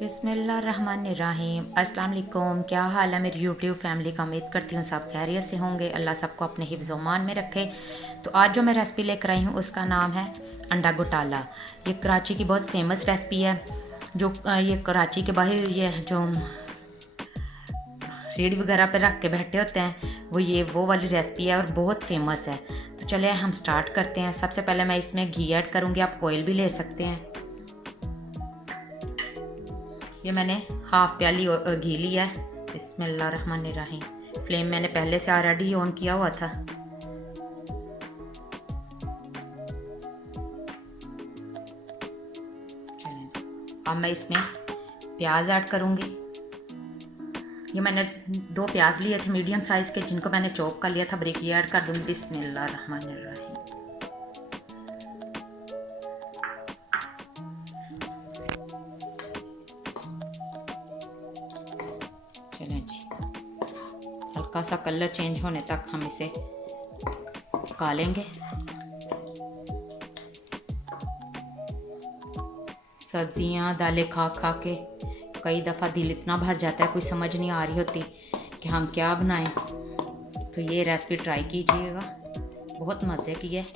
बिस्मिल्लाहिर्रहमानिर्रहीम। अस्सलाम वालेकुम। क्या हाल है मेरी यूट्यूब फैमिली का। उम्मीद करती हूँ सब खैरियत से होंगे। अल्लाह सबको अपने हिफ्ज़ मान में रखे। तो आज जो मैं रेसिपी लेकर आई हूँ उसका नाम है अंडा घोटाला। ये कराची की बहुत फेमस रेसिपी है। जो ये कराची के बाहर ये जो रेडी वगैरह पे रख के बैठे होते हैं वो वाली रेसिपी है और बहुत फेमस है। तो चलिए हम स्टार्ट करते हैं। सबसे पहले मैं इसमें घी ऐड करूँगी, आप ऑयल भी ले सकते हैं। ये मैंने हाफ प्याली घी लिया है। बिस्मिल्लाहिर्रहमानिर्रहीम। फ्लेम मैंने पहले से ऑलरेडी ऑन किया हुआ था। अब मैं इसमें प्याज ऐड करूँगी। ये मैंने 2 प्याज लिए थे मीडियम साइज़ के, जिनको मैंने चॉप कर लिया था ब्रेक। ये ऐड कर दूँगी। बिस्मिल्लाहिर्रहमानिर्रहीम। चलें जी, हल्का सा कलर चेंज होने तक हम इसे पका लेंगे। सब्जियां दालें खा खा के कई दफ़ा दिल इतना भर जाता है, कोई समझ नहीं आ रही होती कि हम क्या बनाएं। तो ये रेसिपी ट्राई कीजिएगा, बहुत मज़े की है।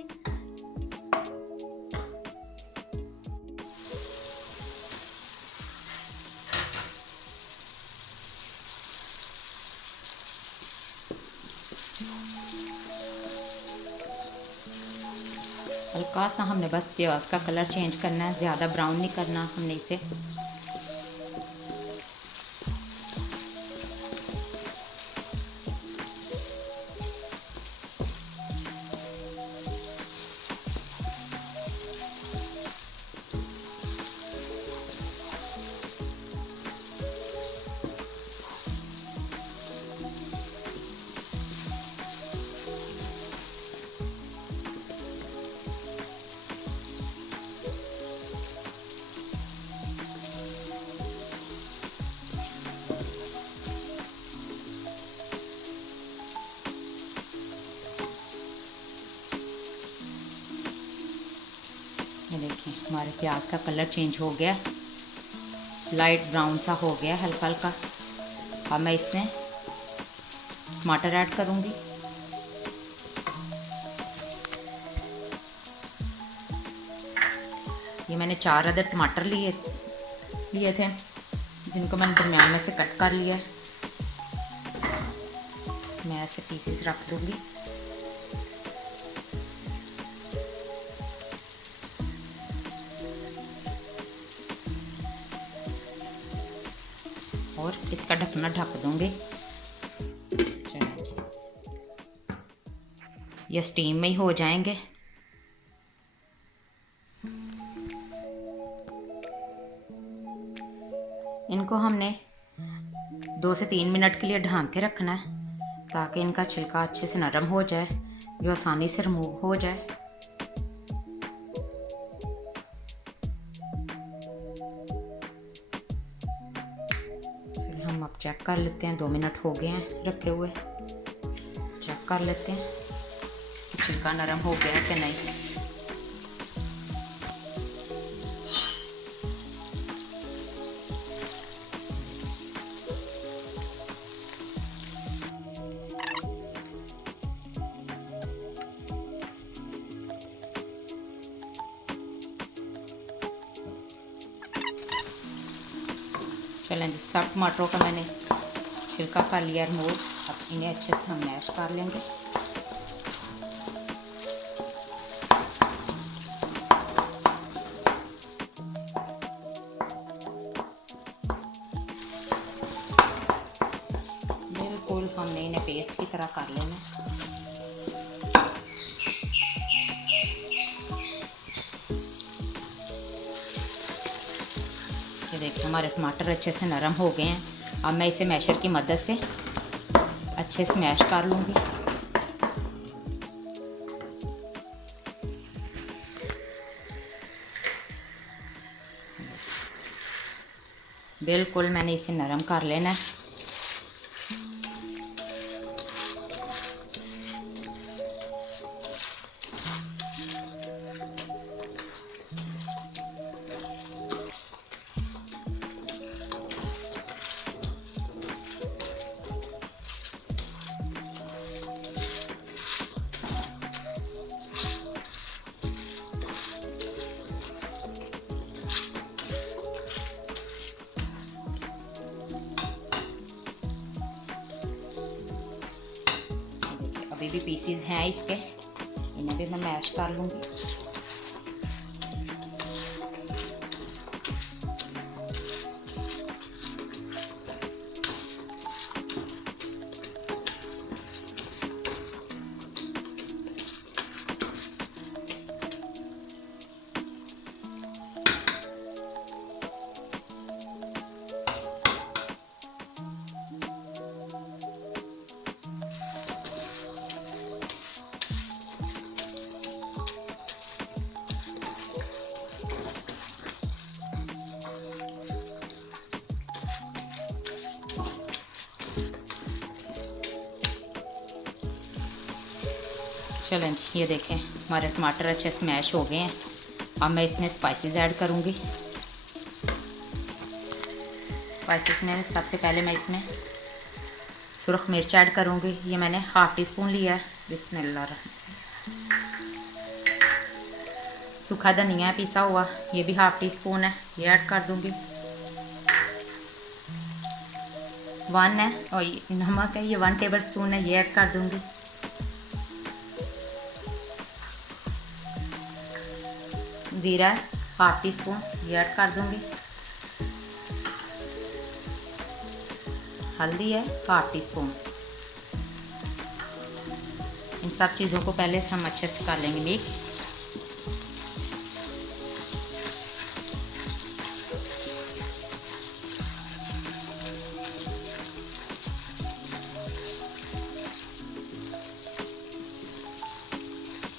हल्का सा हमने बस प्याज का कलर चेंज करना है, ज़्यादा ब्राउन नहीं करना हमने इसे। ये देखिए हमारे प्याज का कलर चेंज हो गया, लाइट ब्राउन सा हो गया हल्का हल्का। अब मैं इसमें टमाटर ऐड करूँगी। ये मैंने 4 अदर टमाटर लिए थे, जिनको मैंने दरमियान में से कट कर लिया। मैं ऐसे पीसेस रख दूँगी। और इसका ढकना ढक दूँगी। ये स्टीम में ही हो जाएंगे। इनको हमने 2 से 3 मिनट के लिए ढाँक के रखना है, ताकि इनका छिलका अच्छे से नरम हो जाए, जो आसानी से रिमूव हो जाए। फिर हम अब चेक कर लेते हैं, 2 मिनट हो गए हैं रखे हुए। चेक कर लेते हैं कि छिलका नरम हो गया है कि नहीं। चलें जी, सब टमाटरों का मैंने छिलका कर लिया रिमूव। अब इन्हें अच्छे से हम मैश कर लेंगे। बिल्कुल हमने इन्हें पेस्ट की तरह कर लेना। ये देखिए हमारे टमाटर अच्छे से नरम हो गए हैं। अब मैं इसे मैशर की मदद से अच्छे से मैश कर लूँगी। बिल्कुल मैंने इसे नरम कर लेना है। भी पीसीज हैं इसके, इन्हें भी मैं मैश कर लूँगी। चलें जी, ये देखें हमारे टमाटर अच्छे से मैश हो गए हैं। अब मैं इसमें स्पाइसेस ऐड करूँगी। स्पाइसेस में सबसे पहले मैं इसमें सुरख मिर्च ऐड करूँगी। ये मैंने हाफ़ टी स्पून लिया है। बिस्मिल्लाह। सूखा धनिया है पिसा हुआ, ये भी हाफ़ टी स्पून है, ये ऐड कर दूँगी। 1 है और नमक है, ये 1 टेबल स्पून है, ये ऐड कर दूँगी। ज़ीरा है हाफ़ टी स्पून, ये ऐड कर दूँगी। हल्दी है हाफ़ टी स्पून। इन सब चीज़ों को पहले से हम अच्छे से कर लेंगे मिक्स।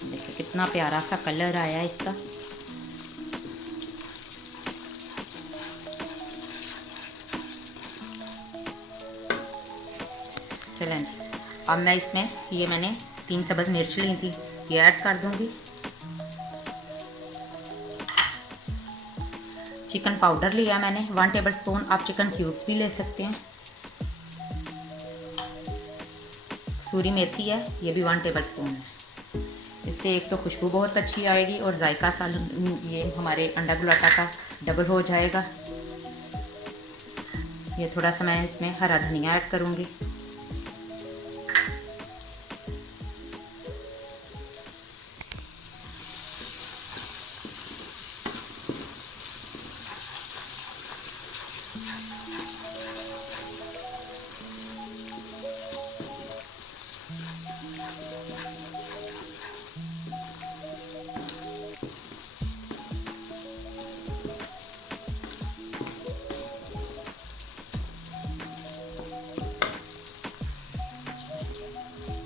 देखिए कितना प्यारा सा कलर आया है इसका। चलें, अब मैं इसमें ये मैंने 3 सब्ज़ मिर्च ली थी, ये ऐड कर दूंगी। चिकन पाउडर लिया मैंने 1 टेबल स्पून, आप चिकन क्यूब्स भी ले सकते हैं। सूरी मेथी है, ये भी 1 टेबल स्पून है। इससे एक तो खुशबू बहुत अच्छी आएगी और जायका सा ये हमारे अंडा गुलाटा का डबल हो जाएगा। ये थोड़ा सा मैं इसमें हरा धनिया ऐड करूँगी।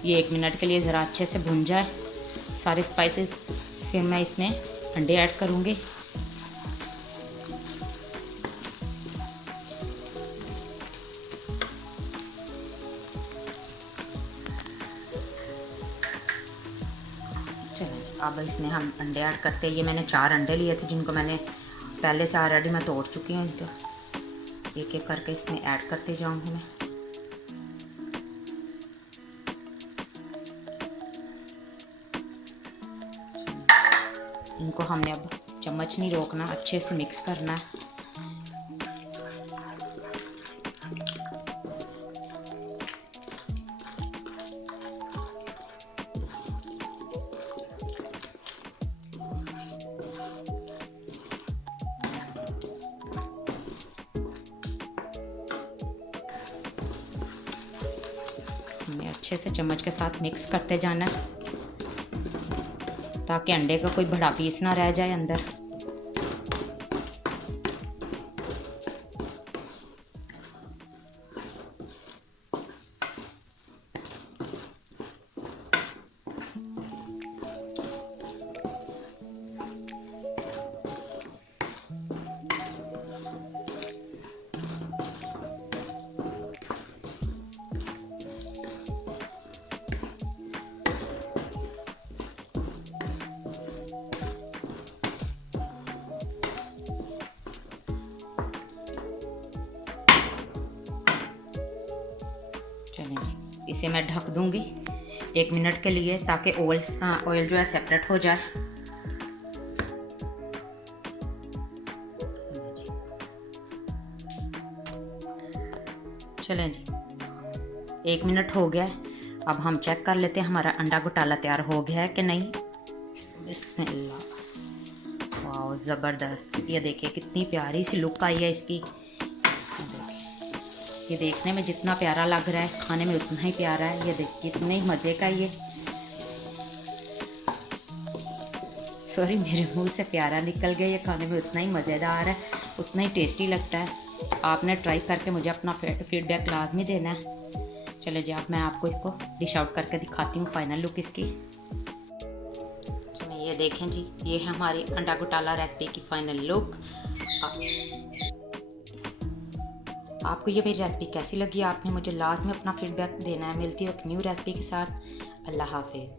ये 1 मिनट के लिए ज़रा अच्छे से भुन जाए सारे स्पाइसेस, फिर मैं इसमें अंडे ऐड करूँगी। चलें, अब इसमें हम अंडे ऐड करते हैं। ये मैंने 4 अंडे लिए थे जिनको मैंने पहले से ऑलरेडी मैं तोड़ चुकी हूँ। तो एक एक करके इसमें ऐड करते जाऊँगी मैं। इनको हमने अब चम्मच नहीं रोकना, अच्छे से मिक्स करना है। हमने अच्छे से चम्मच के साथ मिक्स करते जाना है ताकि अंडे का कोई बड़ा पीस ना रह जाए अंदर। चलें, इसे मैं ढक दूंगी 1 मिनट के लिए ताकि ऑयल जो है सेपरेट हो जाए। चलें जी, 1 मिनट हो गया। अब हम चेक कर लेते हैं हमारा अंडा घोटाला तैयार हो गया है कि नहीं। बिस्मिल्लाह, वाह ज़बरदस्त। ये देखिए कितनी प्यारी सी लुक आई है इसकी। ये देखने में जितना प्यारा लग रहा है खाने में उतना ही प्यारा है। ये देखिए कितने ही मज़े का ये, सॉरी मेरे मुंह से प्यारा निकल गया। ये खाने में उतना ही मज़ेदार है, उतना ही टेस्टी लगता है। आपने ट्राई करके मुझे अपना फीडबैक लाजमी देना है। चले जी, अब मैं आपको इसको डिश आउट करके दिखाती हूँ फाइनल लुक इसकी। चलिए ये देखें जी, ये है हमारी अंडा घोटाला रेसिपी की फाइनल लुक। आपको ये मेरी रेसिपी कैसी लगी, आपने मुझे लास्ट में अपना फीडबैक देना है। मिलती हो एक न्यू रेसिपी के साथ। अल्लाह हाफिज़।